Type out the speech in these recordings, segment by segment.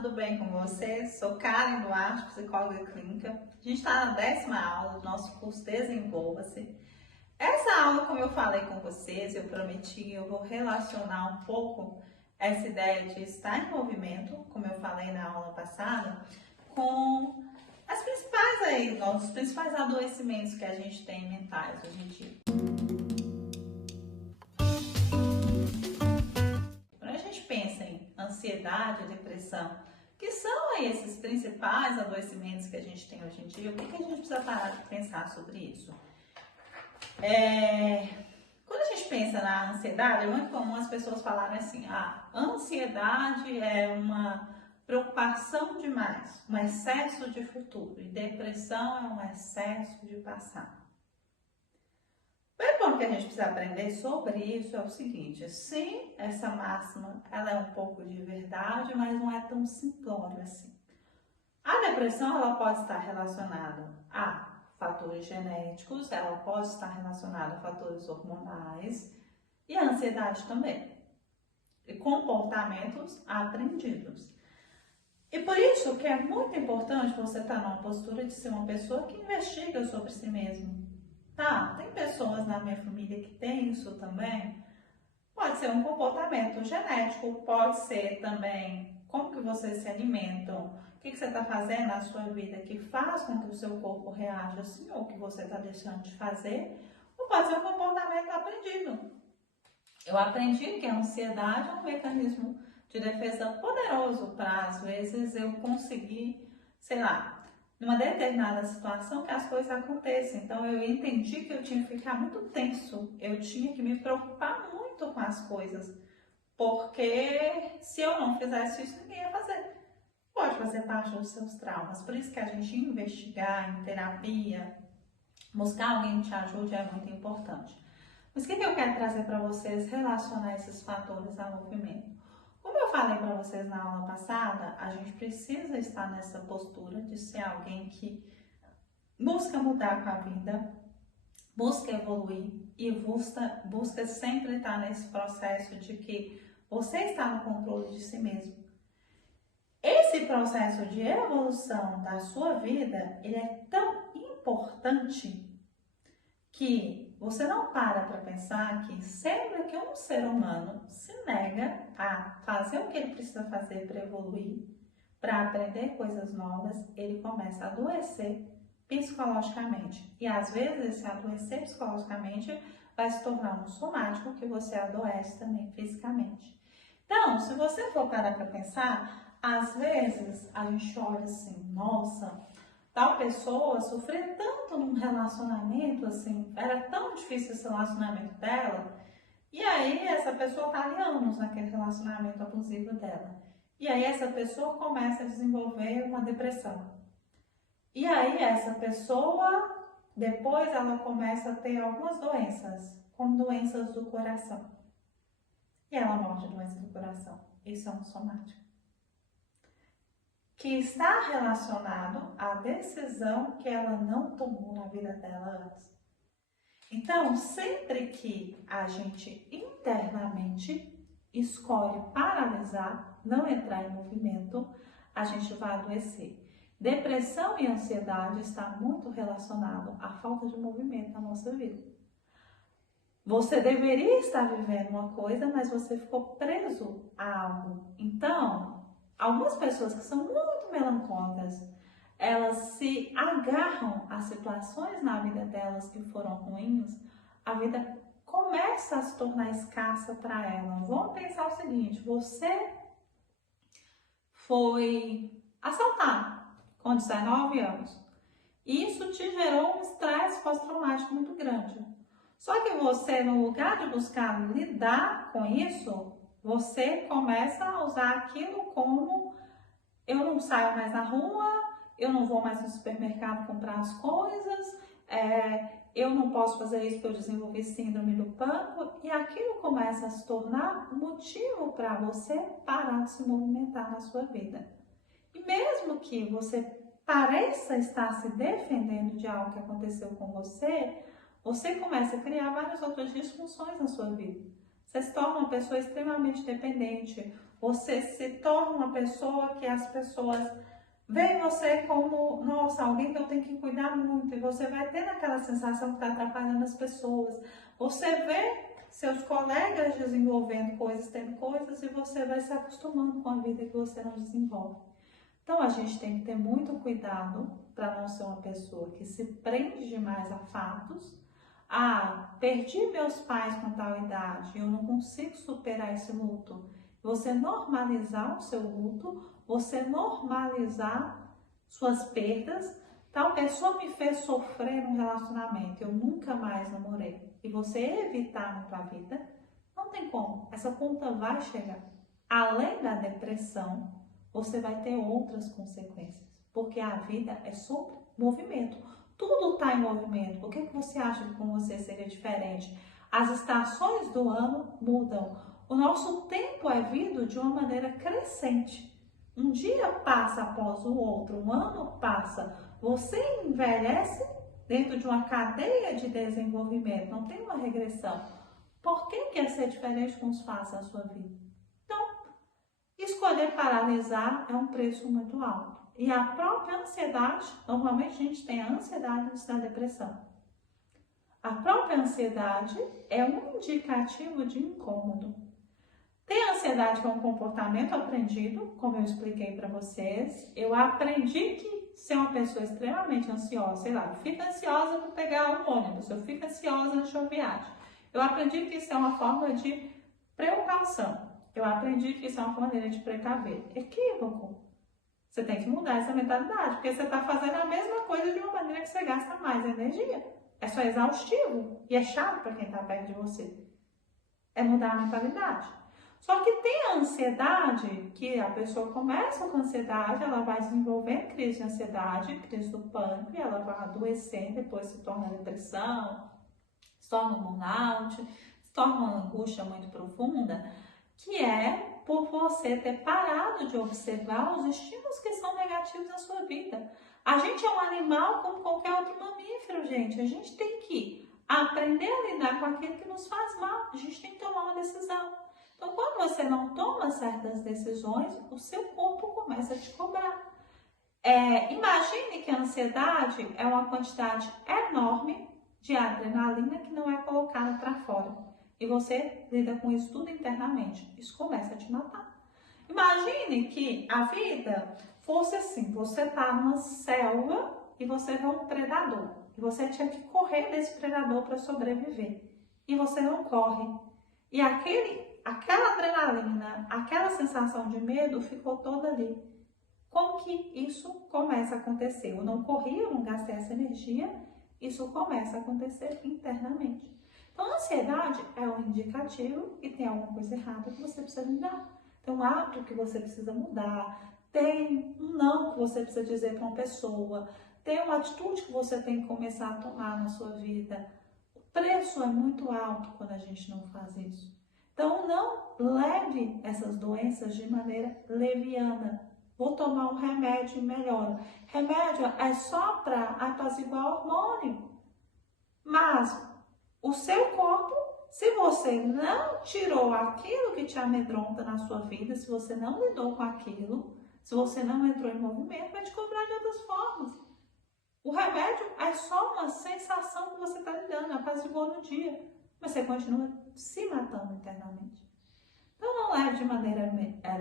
tudo bem com você? Sou Karen Duarte, psicóloga clínica. A gente está na 10ª aula do nosso curso Desenvolva-se. Essa aula, como eu falei com vocês, eu prometi, eu vou relacionar um pouco essa ideia de estar em movimento, como eu falei na aula passada, com os principais adoecimentos que a gente tem mentais hoje em dia. Quando a gente pensa em ansiedade, depressão, que são aí esses principais adoecimentos que a gente tem hoje em dia, o que a gente precisa parar de pensar sobre isso? Quando a gente pensa na ansiedade, é muito comum as pessoas falarem assim, a ansiedade é uma preocupação demais, um excesso de futuro, e depressão é um excesso de passado. O ponto que a gente precisa aprender sobre isso é o seguinte: sim, essa máxima ela é um pouco de verdade, mas não é tão simplório assim. A depressão ela pode estar relacionada a fatores genéticos, ela pode estar relacionada a fatores hormonais e a ansiedade também, e comportamentos aprendidos. E por isso que é muito importante você estar numa postura de ser uma pessoa que investiga sobre si mesmo. Tá, tem pessoas na minha família que tem isso também. Pode ser um comportamento genético, pode ser também como que vocês se alimentam, o que você está fazendo na sua vida que faz com que o seu corpo reaja assim, ou que você está deixando de fazer, ou pode ser um comportamento aprendido. Eu aprendi que a ansiedade é um mecanismo de defesa poderoso para, às vezes, eu conseguir, sei lá, numa determinada situação que as coisas aconteçam. Então eu entendi que eu tinha que ficar muito tenso, eu tinha que me preocupar muito com as coisas, porque se eu não fizesse isso, ninguém ia fazer. Pode fazer parte dos seus traumas, por isso que a gente investigar em terapia, buscar alguém que te ajude é muito importante. Mas o que eu quero trazer para vocês, relacionar esses fatores ao movimento? Como eu falei para vocês na aula passada, a gente precisa estar nessa postura de ser alguém que busca mudar com a vida, busca evoluir e busca sempre estar nesse processo de que você está no controle de si mesmo. Esse processo de evolução da sua vida, ele é tão importante que você não para pensar que sempre que um ser humano se nega a fazer o que ele precisa fazer para evoluir, para aprender coisas novas, ele começa a adoecer psicologicamente. E às vezes esse adoecer psicologicamente vai se tornar um somático que você adoece também fisicamente. Então, se você for parar para pensar, às vezes a gente olha assim, nossa, tal pessoa sofreu tanto num relacionamento, assim, era tão difícil esse relacionamento dela, e aí essa pessoa está há anos naquele relacionamento abusivo dela. E aí essa pessoa começa a desenvolver uma depressão. E aí essa pessoa, depois ela começa a ter algumas doenças, como doenças do coração. E ela morre de doença do coração. Isso é um somático, que está relacionado à decisão que ela não tomou na vida dela antes. Então, sempre que a gente internamente escolhe paralisar, não entrar em movimento, a gente vai adoecer. Depressão e ansiedade está muito relacionado à falta de movimento na nossa vida. Você deveria estar vivendo uma coisa, mas você ficou preso a algo. Então, algumas pessoas que são muito melancólicas, elas se agarram a situações na vida delas que foram ruins, a vida começa a se tornar escassa para elas. Vamos pensar o seguinte: você foi assaltado com 19 anos. Isso te gerou um estresse pós-traumático muito grande. Só que você, no lugar de buscar lidar com isso, você começa a usar aquilo como: eu não saio mais na rua, eu não vou mais no supermercado comprar as coisas, eu não posso fazer isso porque eu desenvolvi síndrome do pânico, e aquilo começa a se tornar um motivo para você parar de se movimentar na sua vida. E mesmo que você pareça estar se defendendo de algo que aconteceu com você, você começa a criar várias outras disfunções na sua vida. Você se torna uma pessoa extremamente dependente, Você se torna uma pessoa que as pessoas veem você como, nossa, alguém que eu tenho que cuidar muito. E você vai ter aquela sensação que está atrapalhando as pessoas. Você vê seus colegas desenvolvendo coisas, tendo coisas, e você vai se acostumando com a vida que você não desenvolve. Então a gente tem que ter muito cuidado para não ser uma pessoa que se prende demais a fatos. Ah, perdi meus pais com tal idade, eu não consigo superar esse luto. Você normalizar o seu luto, você normalizar suas perdas. Tal pessoa me fez sofrer no relacionamento, eu nunca mais namorei. E você evitar na tua vida, não tem como. Essa conta vai chegar. Além da depressão, você vai ter outras consequências, porque a vida é sobre movimento. Tudo está em movimento. Por que você acha que com você seria diferente? As estações do ano mudam. O nosso tempo é visto de uma maneira crescente. Um dia passa após o outro, um ano passa. Você envelhece dentro de uma cadeia de desenvolvimento, não tem uma regressão. Por que quer ser diferente com os fatos da sua vida? Escolher paralisar é um preço muito alto. E a própria ansiedade, normalmente a gente tem a ansiedade antes da depressão. A própria ansiedade é um indicativo de incômodo. Tem a ansiedade que é um comportamento aprendido, como eu expliquei para vocês. Eu aprendi que ser uma pessoa extremamente ansiosa, sei lá, eu fico ansiosa para pegar um ônibus, eu fico ansiosa antes de uma viagem. Eu aprendi que isso é uma forma de precaução. Eu aprendi que isso é uma maneira de precaver. Equívoco. Você tem que mudar essa mentalidade, porque você está fazendo a mesma coisa de uma maneira que você gasta mais energia. É só exaustivo e é chato para quem está perto de você. É mudar a mentalidade. Só que tem a ansiedade, que a pessoa começa com ansiedade, ela vai desenvolvendo crise de ansiedade, crise do pânico, e ela vai adoecendo, depois se torna depressão, se torna um burnout, se torna uma angústia muito profunda, que é por você ter parado de observar os estímulos que são negativos na sua vida. A gente é um animal como qualquer outro mamífero, gente. A gente tem que aprender a lidar com aquilo que nos faz mal. A gente tem que tomar uma decisão. Então, quando você não toma certas decisões, o seu corpo começa a te cobrar. Imagine que a ansiedade é uma quantidade enorme de adrenalina que não é colocada para fora. E você lida com isso tudo internamente. Isso começa a te matar. Imagine que a vida fosse assim, você está numa selva e você vê um predador. E você tinha que correr desse predador para sobreviver. E você não corre. E aquela adrenalina, aquela sensação de medo ficou toda ali. Como que isso começa a acontecer? Eu não corri, eu não gastei essa energia, isso começa a acontecer internamente. Então, a ansiedade é um indicativo e tem alguma coisa errada que você precisa mudar. Tem um hábito que você precisa mudar, tem um não que você precisa dizer para uma pessoa, tem uma atitude que você tem que começar a tomar na sua vida. O preço é muito alto quando a gente não faz isso. Então, não leve essas doenças de maneira leviana. Vou tomar um remédio e melhora. Remédio é só para apaziguar hormônio. Mas o seu corpo, se você não tirou aquilo que te amedronta na sua vida, se você não lidou com aquilo, se você não entrou em movimento, vai te cobrar de outras formas. O remédio é só uma sensação que você está lidando, apaziguou no dia, mas você continua se matando internamente. Então não leve de maneira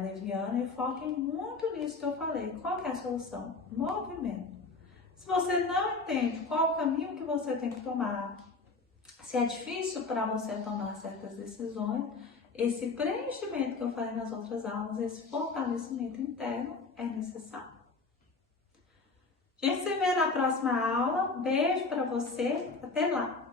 leviana e foque muito nisso que eu falei. Qual que é a solução? Movimento. Se você não entende qual o caminho que você tem que tomar, se é difícil para você tomar certas decisões, esse preenchimento que eu falei nas outras aulas, esse fortalecimento interno é necessário. A gente se vê na próxima aula. Beijo para você. Até lá!